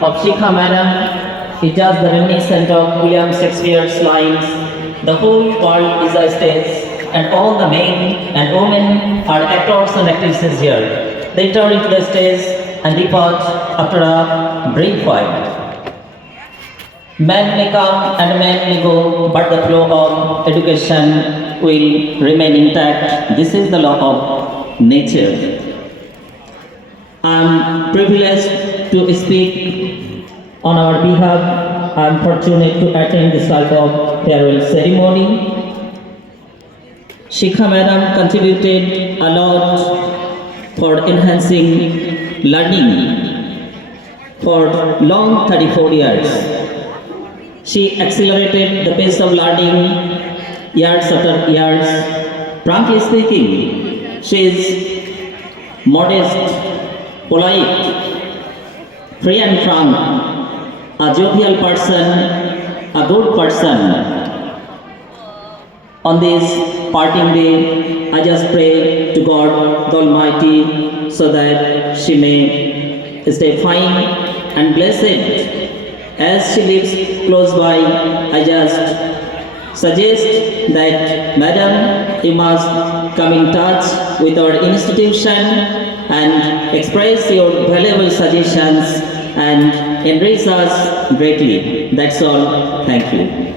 of Shikha Madam is just the reminiscent of William Shakespeare's lines, "The whole world is a stage, and all the men and women are actors and actresses here. They enter into the stage and depart after a brief while. Man may come and man may go, but the flow of education will remain intact. This is the law of nature." I am privileged to speak on our behalf. I am fortunate to attend this type of farewell ceremony. Shikha Madam contributed a lot for enhancing learning for long 34 years. She accelerated the pace of learning years after years. Frankly speaking, she is modest, polite, free and frank, a jovial person, a good person. On this parting day, I just pray to God the Almighty so that she may stay fine and blessed. As she lives close by, I just suggest that, Madam, you must come in touch with our institution and express your valuable suggestions and enrich us greatly. That's all. Thank you.